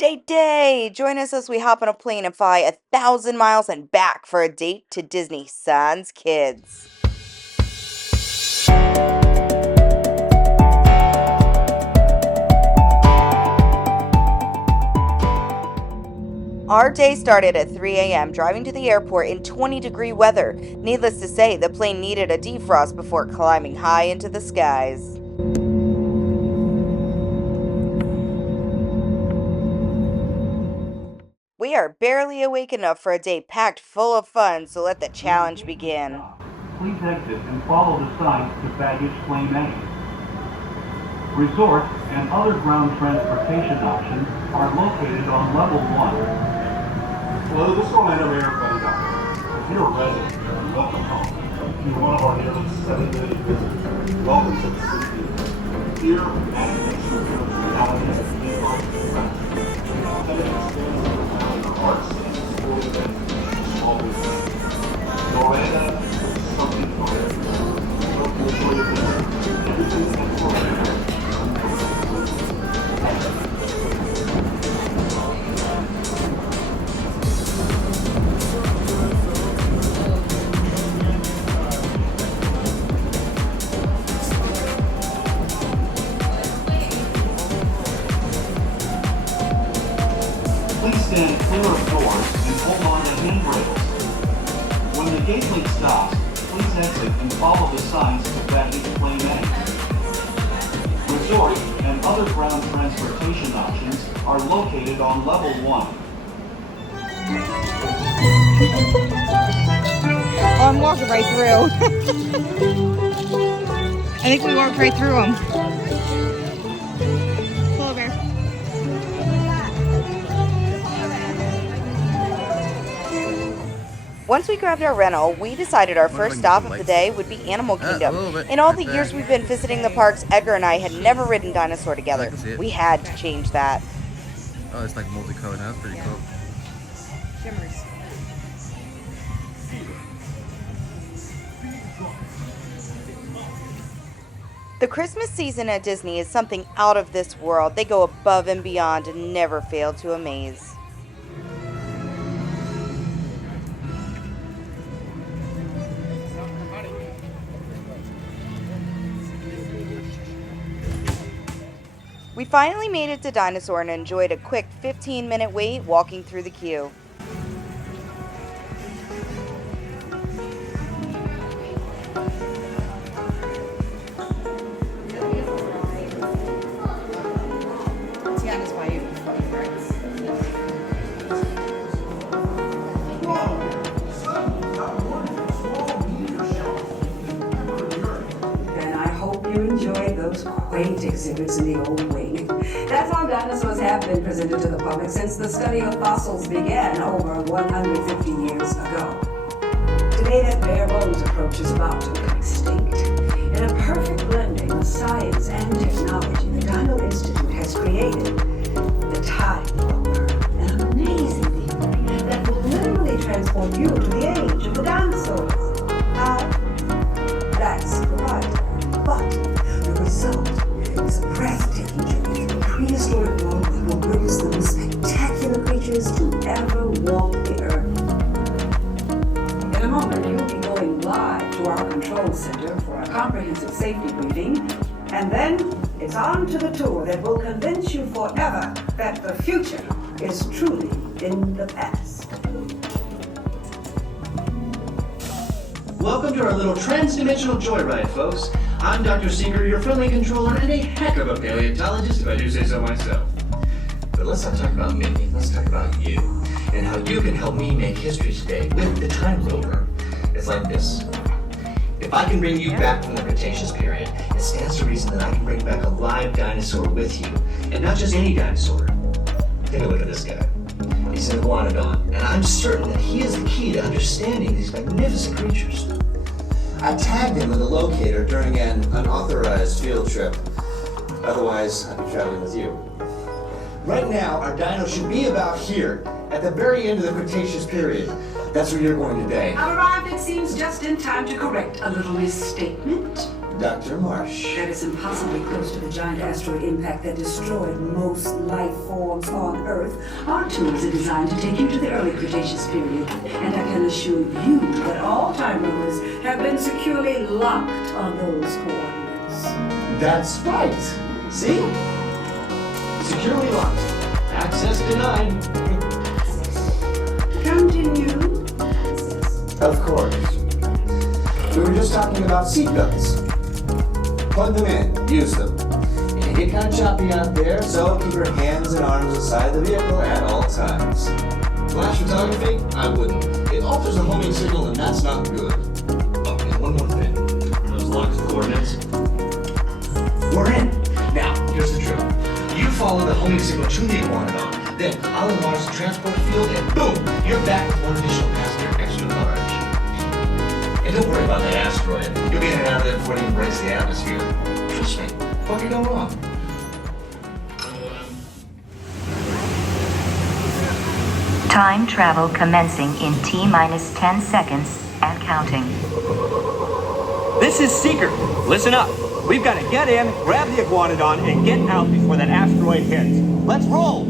Date day! Join us as we hop on a plane and fly 1,000 miles and back for a date to Disney Sans Kids. Our day started at 3 a.m. driving to the airport in 20-degree weather. Needless to say, the plane needed a defrost before climbing high into the skies. We are barely awake enough for a day packed full of fun, so let the challenge begin. Please exit and follow the signs to baggage claim A. Resort and other ground transportation options are located on level 1. Hello, this is Orlando Airplane Doctor. If you're a resident, welcome home. If you're one of our nearly 7 million visitors, welcome to the city. Here, navigation becomes reality as a theme park practice. Attending experiences around the arts, sporting events, and small business. In Orlando, something for everyone. Hope you enjoy your visit. Everything in Orlando. Please stand clear of doors and hold on to handrails. When the gateway stops, please exit and follow the signs to baggage claim A. Resort and other ground transportation options are located on level 1. Oh, I'm walking right through. I think we walked right through them. Hello, Bear. Once we grabbed our rental, we decided our first stop of the day would be Animal Kingdom. In all the years we've been visiting the parks, Edgar and I had never ridden dinosaur together. We had to change that. Oh, it's like multicolored. That's pretty cool. Shimmers. The Christmas season at Disney is something out of this world. They go above and beyond and never fail to amaze. We finally made it to Dinosaur and enjoyed a quick 15-minute wait walking through the queue. Tiana's why you And I hope you enjoyed those quaint exhibits in the old wing. That's how dinosaurs have been presented to the public since the study of fossils began over 150 years ago. Today, that bare bones approach is about to become extinct. In a perfect blending of science and technology, the Dino Institute has created the Time Rover, an amazing vehicle that will literally transport you to the age of the dinosaurs. How? That's proprietary, but the result is a breathtaking journey through a prehistoric world that will witness the most spectacular creatures to ever walk the earth. In a moment, you'll be going live to our control center for a comprehensive safety briefing, and then it's on to the tour that will convince you forever that the future is truly in the past. Welcome to our little trans-dimensional joyride, folks. I'm Dr. Seeger, your friendly controller, and a heck of a paleontologist, if I do say so myself. But let's not talk about me, let's talk about you, and how you can help me make history today with the Time Rover. It's like this. If I can bring you back from the Cretaceous period, it stands to reason that I can bring back a live dinosaur with you, and not just any dinosaur. Take a look at this guy. He's an iguanodon, and I'm certain that he is the key to understanding these magnificent creatures. I tagged him with a locator during an unauthorized field trip. Otherwise, I'd be traveling with you. Right now, our dino should be about here, at the very end of the Cretaceous period. That's where you're going today. I've arrived, it seems, just in time to correct a little misstatement. Dr. Marsh. That is impossibly close to the giant asteroid impact that destroyed most life forms on Earth. Our tools are designed to take you to the early Cretaceous period, and I can assure you that all time rulers have been securely locked on those coordinates. That's right. See? Securely locked. Access denied. Continue. Of course. We were just talking about seatbelts. Plug them in, use them. It can get kind of choppy out there, so keep your hands and arms aside the vehicle at all times. Flash photography? I wouldn't. It alters the homing signal, and that's not good. Oh, and one more thing. Those locked coordinates? We're in. Now, here's the trick. You follow the homing signal to the Iguanodon, then I'll enlarge the transport field, and boom! You're back with one additional passenger extra large. And don't worry about that asteroid. You'll be in and out of there before it even breaks the atmosphere. Trust me. What could go wrong? Time travel commencing in T-minus 10 seconds and counting. This is Seeker. Listen up. We've got to get in, grab the Iguanodon, and get out before that asteroid hits. Let's roll!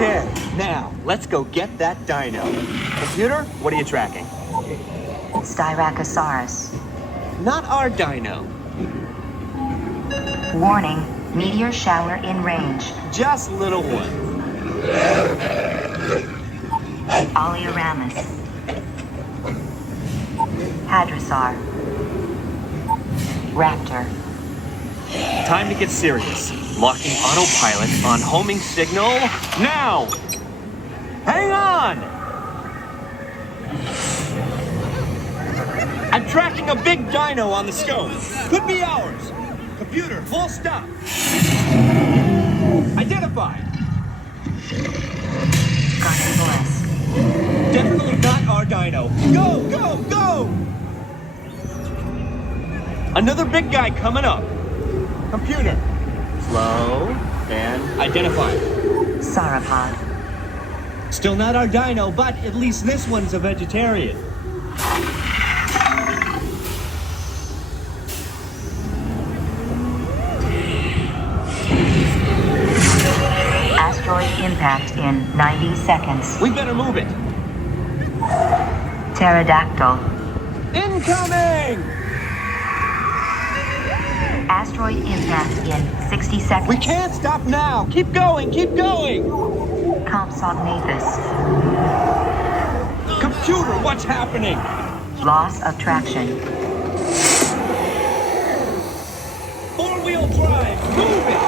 Okay, now, let's go get that dino. Computer, what are you tracking? Styracosaurus. Not our dino. Warning, meteor shower in range. Just little one. Oleoramus. Hadrosaur. Raptor. Time to get serious. Locking autopilot on homing signal now! Hang on! I'm tracking a big dino on the scope. Could be ours. Computer, full stop. Identified. Carnivorous. Definitely not our dino. Go, go, go! Another big guy coming up. Computer. Slow and identified. Sauropod. Still not our dino, but at least this one's a vegetarian. Asteroid impact in 90 seconds. We better move it. Pterodactyl. Incoming! Asteroid impact in 60 seconds. We can't stop now. Keep going, keep going. Compsognathus. Computer, what's happening? Loss of traction. Four-wheel drive, move it!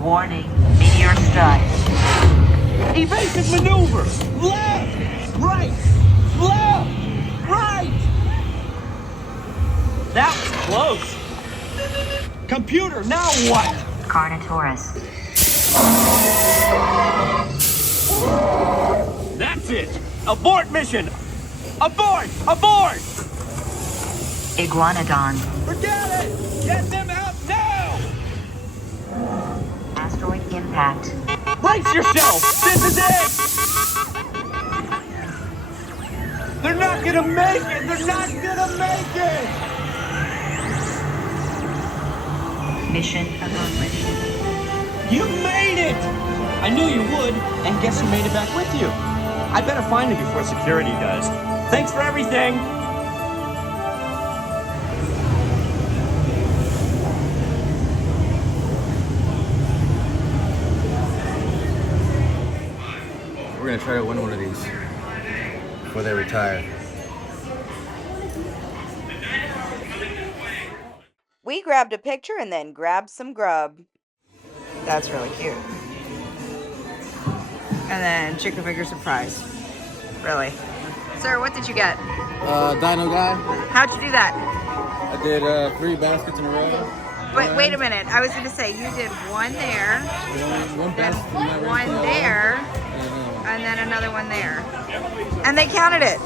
Warning, meteor strike. Evasive maneuver! Left! Right! Left! Right! That was close. Computer, now what? Carnotaurus. That's it! Abort mission! Abort! Abort! Iguanodon. Forget it! Get them out now! Asteroid impact. Brace yourself! This is it! They're not gonna make it! They're not gonna make it! Mission accomplished. You made it! I knew you would, and guess who made it back with you? I better find him before security does. Thanks for everything! We're gonna try to win one of these before they retire. We grabbed a picture and then grabbed some grub. That's really cute. And then chicken finger surprise. Really. Sir, what did you get? Dino guy. How'd you do that? I did 3 baskets in a row. Wait a minute. I was going to say you did one there, One then basket in that one row. there, and then another one there. And they counted it.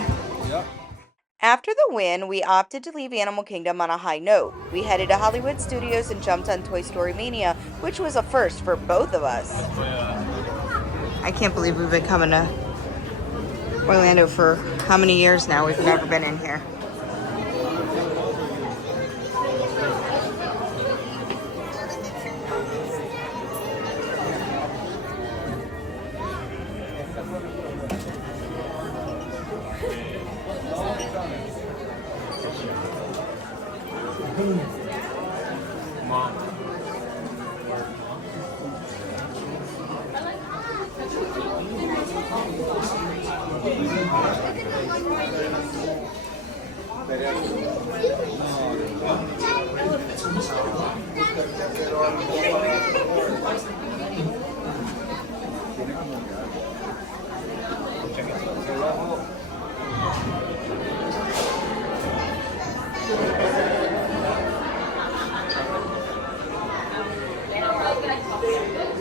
After the win, we opted to leave Animal Kingdom on a high note. We headed to Hollywood Studios and jumped on Toy Story Mania, which was a first for both of us. I can't believe we've been coming to Orlando for how many years now? We've never been in here.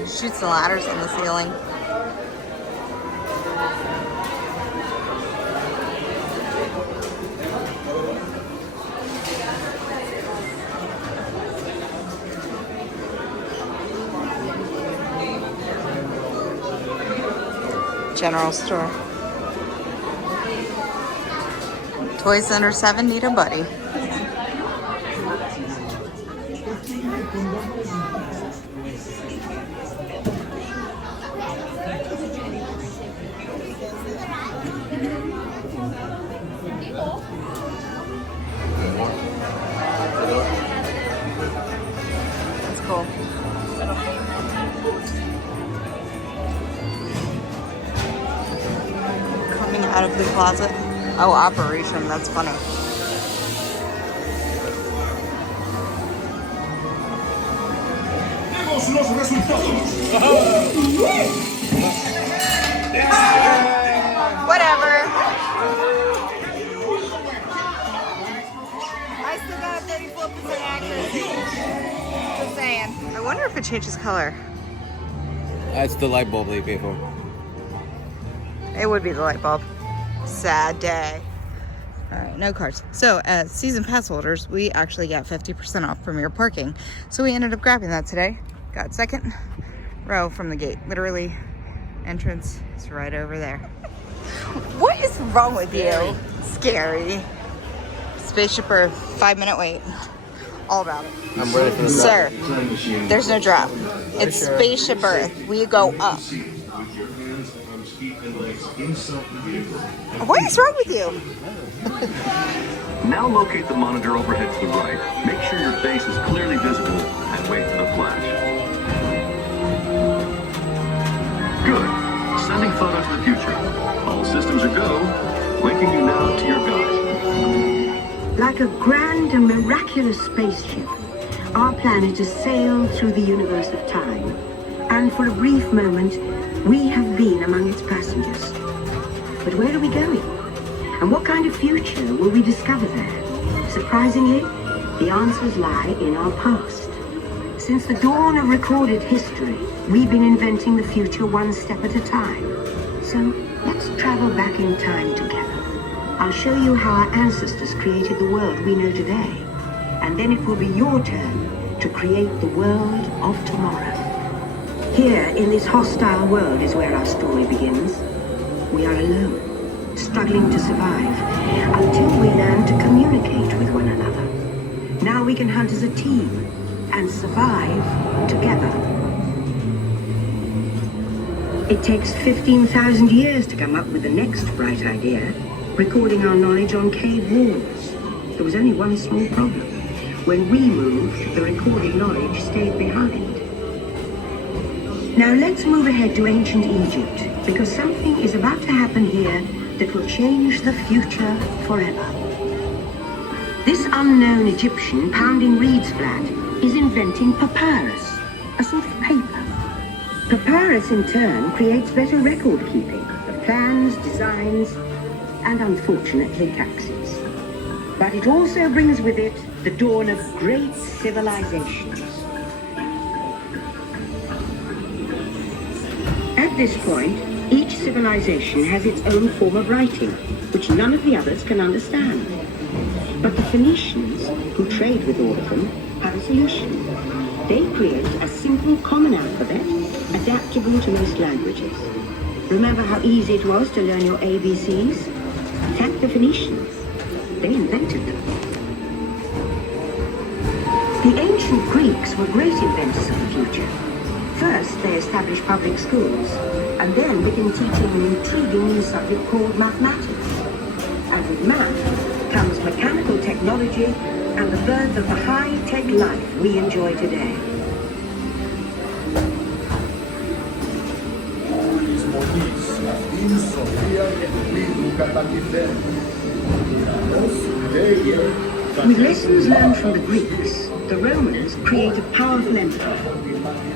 Shoots the ladders on the ceiling. General store. Toys under 7 need a buddy. That's cool. Coming out of the closet. Oh, Operation, that's funny. Whatever. I still got a 34% accuracy. Just saying. I wonder if it changes color. That's the light bulb that you pay for. It would be the light bulb. Sad day. Alright, no cards. So, as season pass holders, we actually got 50% off Premier parking. So we ended up grabbing that today. Got second row from the gate. Literally, entrance is right over there. What is wrong with you? Scary. Spaceship Earth, 5-minute wait. All about it. I'm ready for the Sir, there's no drop. It's Spaceship Earth. We go up. What is wrong with you? Now locate the monitor overhead to the right. Make sure your face is clearly visible and wait for the flash. Good. Sending photos to the future. All systems are go. Linking you now to your guide. Like a grand and miraculous spaceship, our planet has sailed through the universe of time. And for a brief moment, we have been among its passengers. But where are we going? And what kind of future will we discover there? Surprisingly, the answers lie in our past. Since the dawn of recorded history, we've been inventing the future one step at a time. So let's travel back in time together. I'll show you how our ancestors created the world we know today. And then it will be your turn to create the world of tomorrow. Here, in this hostile world, is where our story begins. We are alone, struggling to survive, until we learn to communicate with one another. Now we can hunt as a team and survive together. It takes 15,000 years to come up with the next bright idea, recording our knowledge on cave walls. There was only one small problem. When we moved, the recorded knowledge stayed behind. Now let's move ahead to ancient Egypt, because something is about to happen here that will change the future forever. This unknown Egyptian pounding reeds flat is inventing papyrus, a sort of paper. Papyrus in turn creates better record keeping of plans, designs, and unfortunately taxes. But it also brings with it the dawn of great civilizations. At this point, Each civilization has its own form of writing, which none of the others can understand. But the Phoenicians, who trade with all of them, have a solution. They create a simple common alphabet, adaptable to most languages. Remember how easy it was to learn your ABCs? Thank the Phoenicians. They invented them. The ancient Greeks were great inventors of the future. First, they established public schools, and then began teaching an intriguing new subject called mathematics. And with math comes mechanical technology and the birth of the high-tech life we enjoy today. With lessons learned from the Greeks, the Romans create a powerful empire.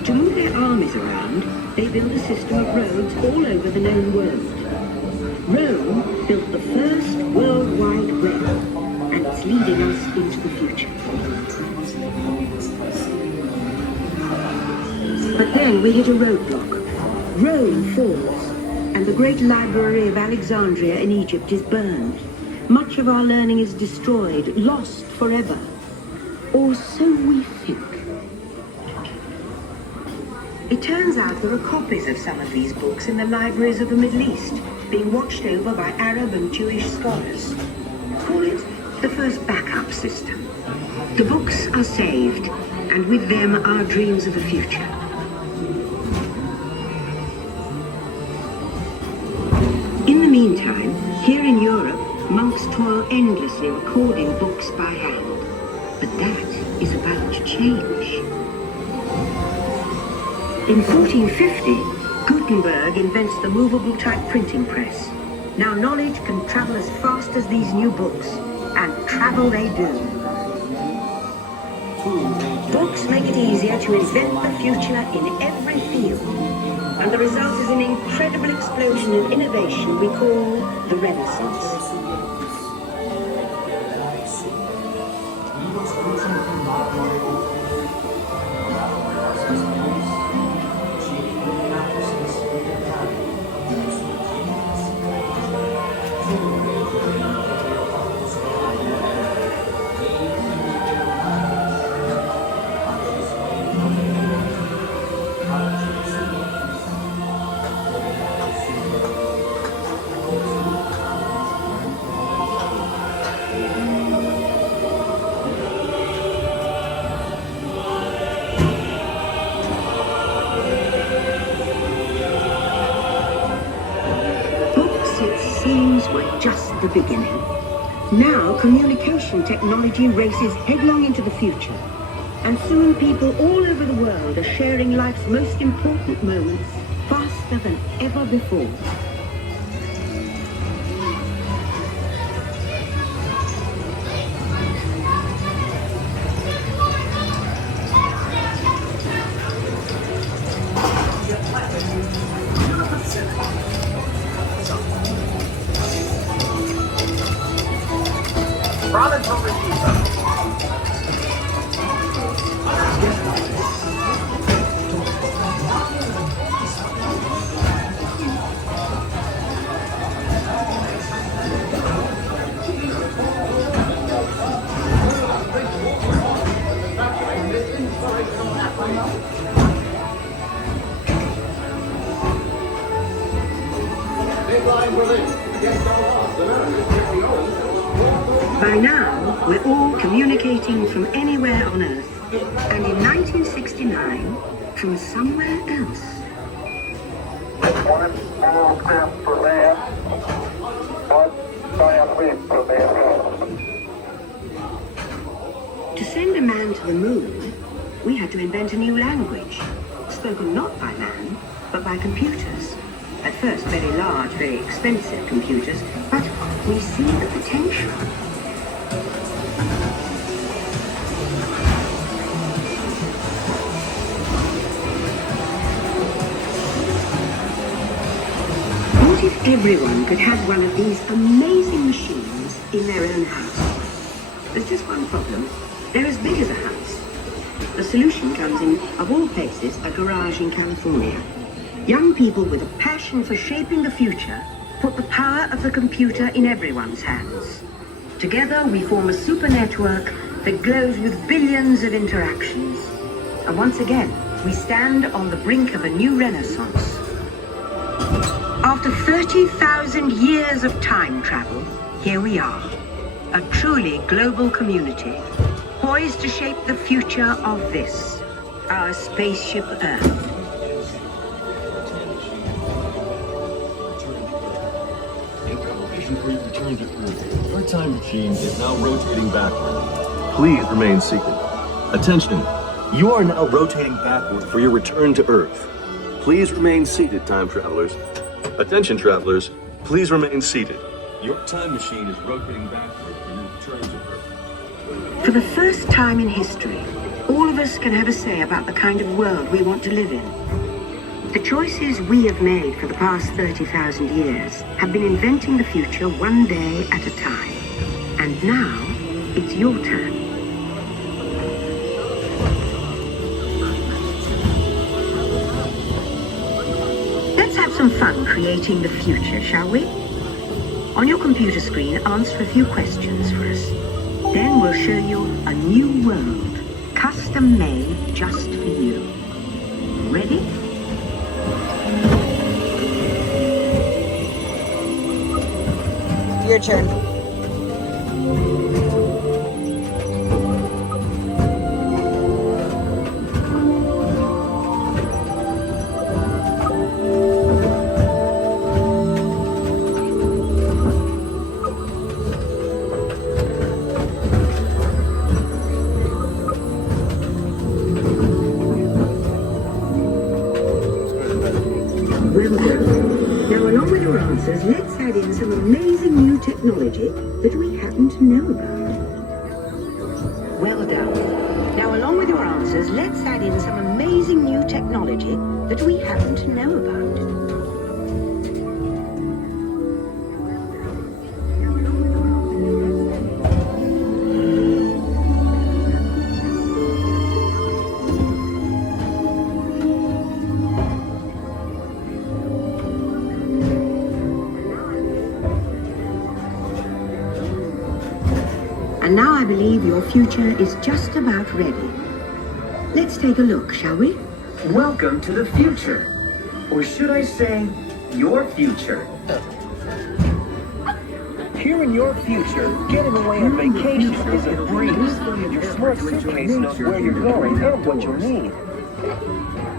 To move their armies around, they build a system of roads all over the known world. Rome built the first World Wide Web, and it's leading us into the future. But then we hit a roadblock. Rome falls, and the great library of Alexandria in Egypt is burned. Much of our learning is destroyed, lost forever. Or so we think. It turns out there are copies of some of these books in the libraries of the Middle East, being watched over by Arab and Jewish scholars. Call it the first backup system. The books are saved, and with them our dreams of the future. In the meantime, here in Europe, monks toil endlessly recording books by hand. But that is about to change. In 1450, Gutenberg invents the movable type printing press. Now knowledge can travel as fast as these new books, and travel they do. Books make it easier to invent the future in every field, and the result is an incredible explosion of innovation we call the Renaissance. Just the beginning. Now communication technology races headlong into the future, and soon people all over the world are sharing life's most important moments faster than ever before. By now, we're all communicating from anywhere on Earth, and in 1969, from somewhere else. One small step for man, one giant leap for mankind. To send a man to the moon, we had to invent a new language, spoken not by man, but by computers. At first, very large, very expensive computers, but we see the potential. What if everyone could have one of these amazing machines in their own house? There's just one problem. They're as big as a house. The solution comes in, of all places, a garage in California. Young people with a passion for shaping the future put the power of the computer in everyone's hands. Together, we form a super network that glows with billions of interactions. And once again, we stand on the brink of a new renaissance. After 30,000 years of time travel, here we are, a truly global community, poised to shape the future of this, our spaceship Earth. For your return to Earth. Our time machine is now rotating backward. Please remain seated. Attention, you are now rotating backward for your return to Earth. Please remain seated, time travelers. Attention, travelers, please remain seated. Your time machine is rotating backward for your return to Earth. For the first time in history, all of us can have a say about the kind of world we want to live in. The choices we have made for the past 30,000 years have been inventing the future one day at a time. And now, it's your turn. Let's have some fun creating the future, shall we? On your computer screen, answer a few questions for us. Then we'll show you a new world, custom-made just for you. Ready? Your turn. Well done. Now, along with your answers, let's add in some amazing new technology that we happen to know about. Well done. Now, along with your answers, let's add in some amazing new technology that we happen to know about. And now I believe your future is just about ready. Let's take a look, shall we? Welcome to the future. Or should I say, your future. Here in your future, getting away on vacation is a breeze. Your smart suitcase knows where you're going and what you'll need.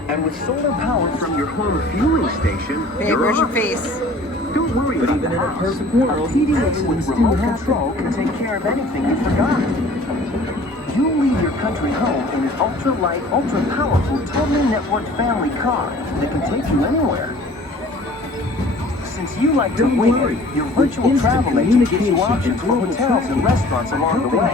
And with solar power from your home fueling station, Where's your face? Don't worry about the house. Perfect world, a PDA with remote control can take care of anything you forgot. You'll leave your country home in an ultra-light, ultra-powerful, totally networked family car that can take you anywhere. Since you like to wing it, your virtual travel agent gives you options for hotels and restaurants along the way.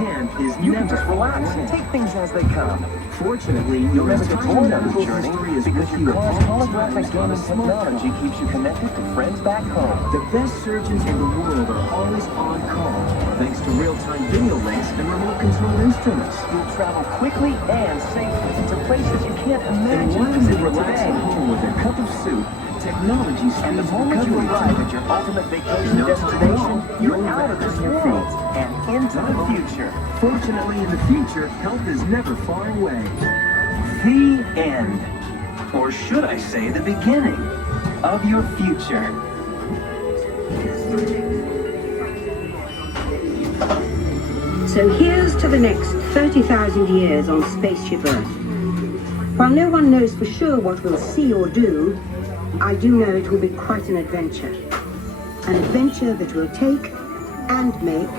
You can just relax and take things as they come. Fortunately, you'll never get bored on this journey because your car's holographic gaming technology keeps you connected to friends back home. The best surgeons in the world are always on call, thanks to real-time video links and remote control instruments. You'll travel quickly and safely to places you can't imagine. And while you relax at home with a cup of soup, technology and the moment you arrive at your ultimate vacation destination, you're out of this world and into the future. Fortunately, in the future, help is never far away. The end. Or should I say the beginning of your future. So here's to the next 30,000 years on Spaceship Earth. While no one knows for sure what we'll see or do, I do know it will be quite an adventure. An adventure that we'll take and make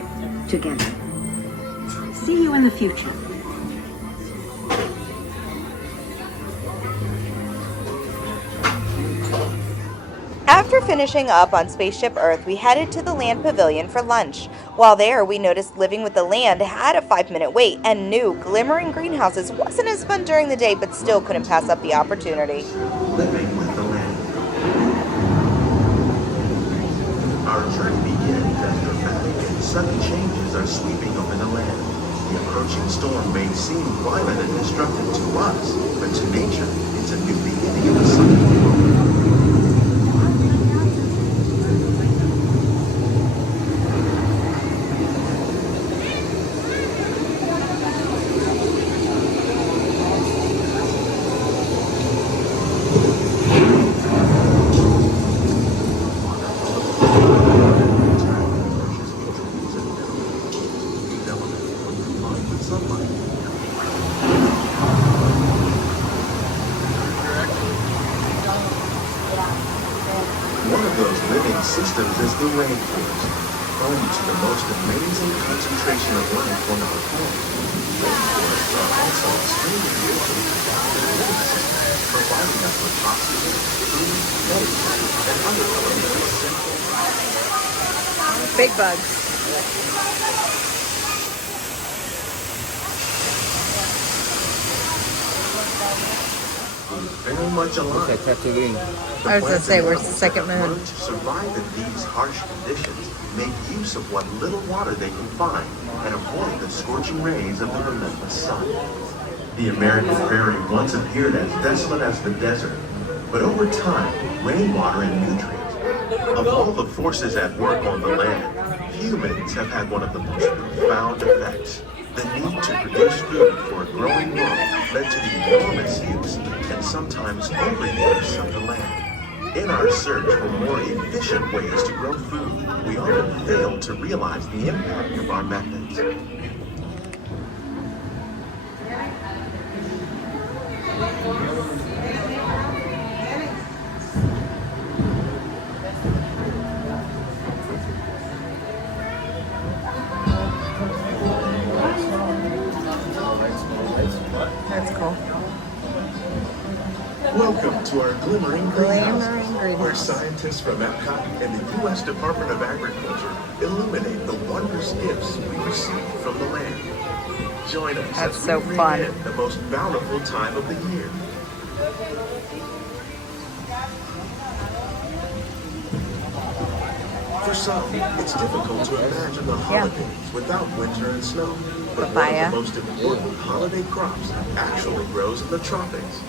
together. See you in the future. After finishing up on Spaceship Earth, we headed to the land pavilion for lunch. While there, we noticed living with the land had a 5-minute wait and knew glimmering greenhouses wasn't as fun during the day, but still couldn't pass up the opportunity. Living with the land. Our journey begins as dramatic and sudden changes are sweeping over the land. The approaching storm may seem violent and destructive to us, but to nature, it's a new beginning of a cycle. One of those living systems is the rainforest, home to the most amazing concentration of life on our planet. Rainforests are also extremely important to our living systems, providing us with oxygen, food, medicine, and other elements essential. Big bugs. Very much alive. I was gonna say, where's the second moon? To survive in these harsh conditions, make use of what little water they can find and avoid the scorching rays of the relentless sun. The American prairie once appeared as desolate as the desert, but over time, rainwater and nutrients. Of all the forces at work on the land, humans have had one of the most profound effects. The need to produce food for a growing world led to the enormous use and sometimes overuse of the land. In our search for more efficient ways to grow food, we often fail to realize the impact of our methods. That's cool. Welcome to our glimmering greenhouse, where greenhouse. scientists from Epcot and the U.S. Department of Agriculture illuminate the wondrous gifts we receive from the land. Join us That's as so we bring fun. in the most bountiful time of the year. For some, it's difficult to imagine the holidays without winter and snow. But Papaya. one of the most important holiday crops actually grows in the tropics.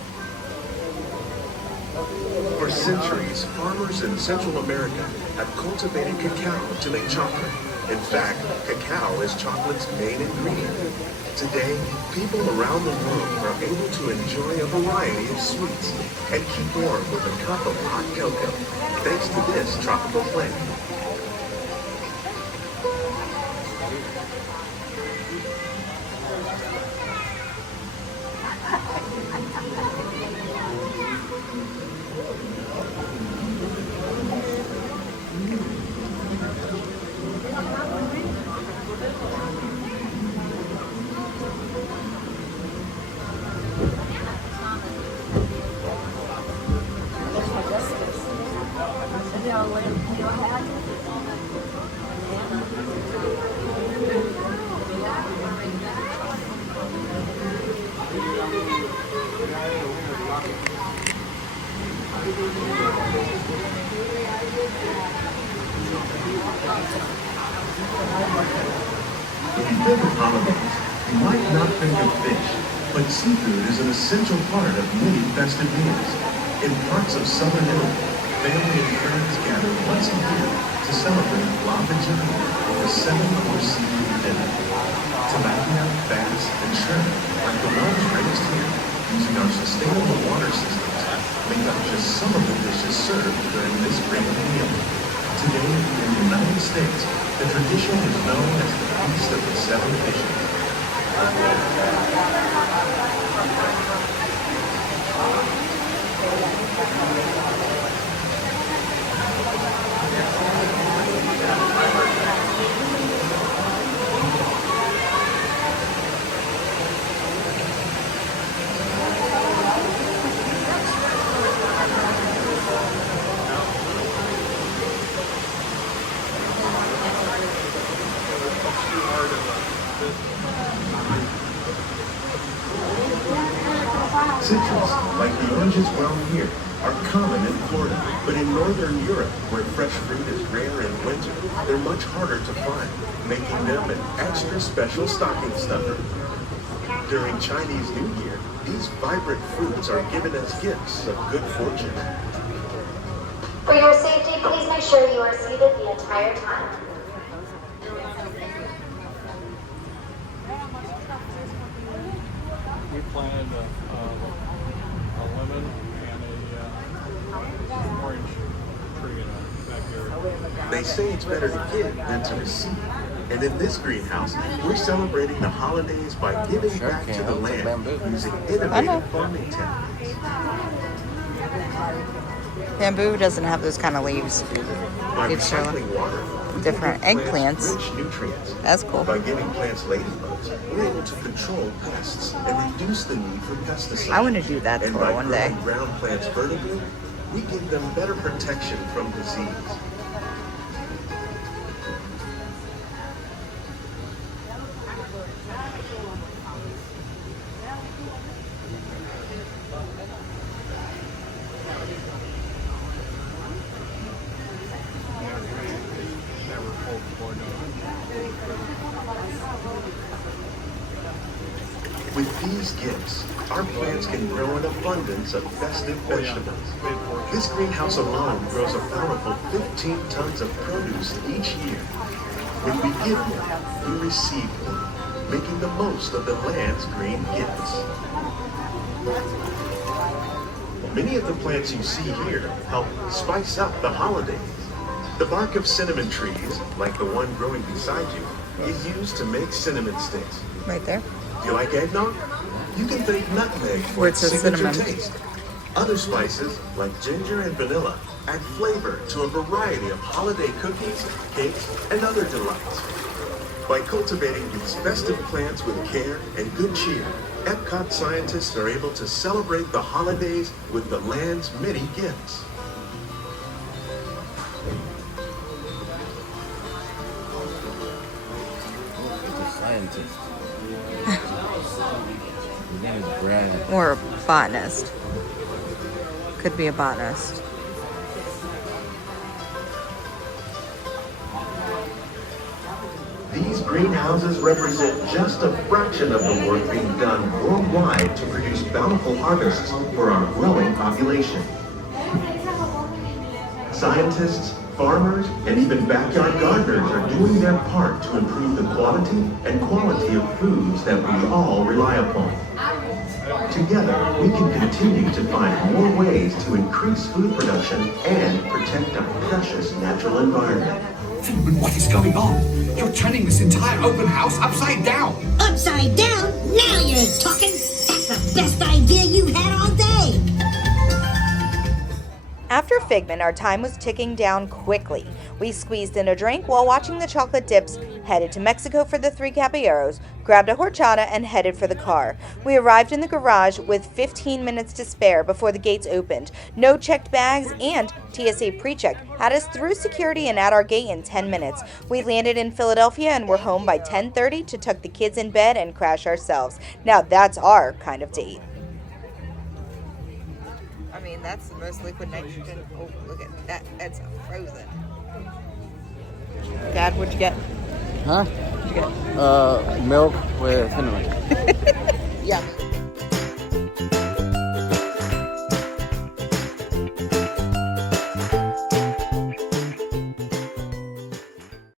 For centuries, farmers in Central America have cultivated cacao to make chocolate. In fact, cacao is chocolate's main ingredient. Today, people around the world are able to enjoy a variety of sweets and keep warm with a cup of hot cocoa, thanks to this tropical plant. If you think of holidays, you might not think of fish, but seafood is an essential part of many festive meals. In parts of southern Italy, family and friends gather once a year to celebrate La Vigilia, or the seven-course seafood dinner. Tilapia, bass, and shrimp, like the ones raised here, using our sustainable water systems, make up just some of the dishes served during this grand meal. Today, in the United States, the tradition is known as the Feast of the Seven Fishes. Citrus, like the oranges grown here, are common in Florida, but in northern Europe, where fresh fruit is rare in winter, they're much harder to find, making them an extra special stocking stuffer. During Chinese New Year, these vibrant fruits are given as gifts of good fortune. For your safety, please make sure you are seated the entire time. We planted a lemon and a orange tree in our backyard. They say it's better to give than to receive. And in this greenhouse, we're celebrating the holidays by giving back to the land using innovative farming techniques. Bamboo doesn't have those kind of leaves. By It's recycling water, we different give eggplants. plants rich nutrients. That's cool. By giving plants ladybugs, we're able to control pests and reduce the need for pesticides. I want to do that And for by one day. growing ground plants vertically, we give them better protection from disease. With these gifts, our plants can grow an abundance of festive vegetables. This greenhouse alone grows a powerful 15 tons of produce each year. When we give more, we receive more, making the most of the land's green gifts. Many of the plants you see here help spice up the holidays. The bark of cinnamon trees, like the one growing beside you, is used to make cinnamon sticks. Right there. You like eggnog? You can thank nutmeg for Where it its says signature cinnamon. taste. Other spices, like ginger and vanilla, add flavor to a variety of holiday cookies, cakes, and other delights. By cultivating these festive plants with care and good cheer, Epcot scientists are able to celebrate the holidays with the land's many gifts. Scientist. His name is Brad. Or a botanist. Could be a botanist. These greenhouses represent just a fraction of the work being done worldwide to produce bountiful harvests for our growing population. Scientists, farmers, and even backyard gardeners are doing their part to improve the quality and quality of foods that we all rely upon. Together, we can continue to find more ways to increase food production and protect our precious natural environment. Gentlemen, what is going on? You're turning this entire open house upside down. Upside down? Now you're talking. That's the best idea you've had all day. After Figment, our time was ticking down quickly. We squeezed in a drink while watching the chocolate dips, headed to Mexico for the 3 caballeros, grabbed a horchata, and headed for the car. We arrived in the garage with 15 minutes to spare before the gates opened. No checked bags, and TSA pre-check had us through security and at our gate in 10 minutes. We landed in Philadelphia and were home by 10:30 to tuck the kids in bed and crash ourselves. Now that's our kind of date. I mean, that's the most liquid nitrogen. Oh, look at that. That's frozen. Dad, what'd you get? Huh? What'd you get? Milk with cinnamon. Yummy.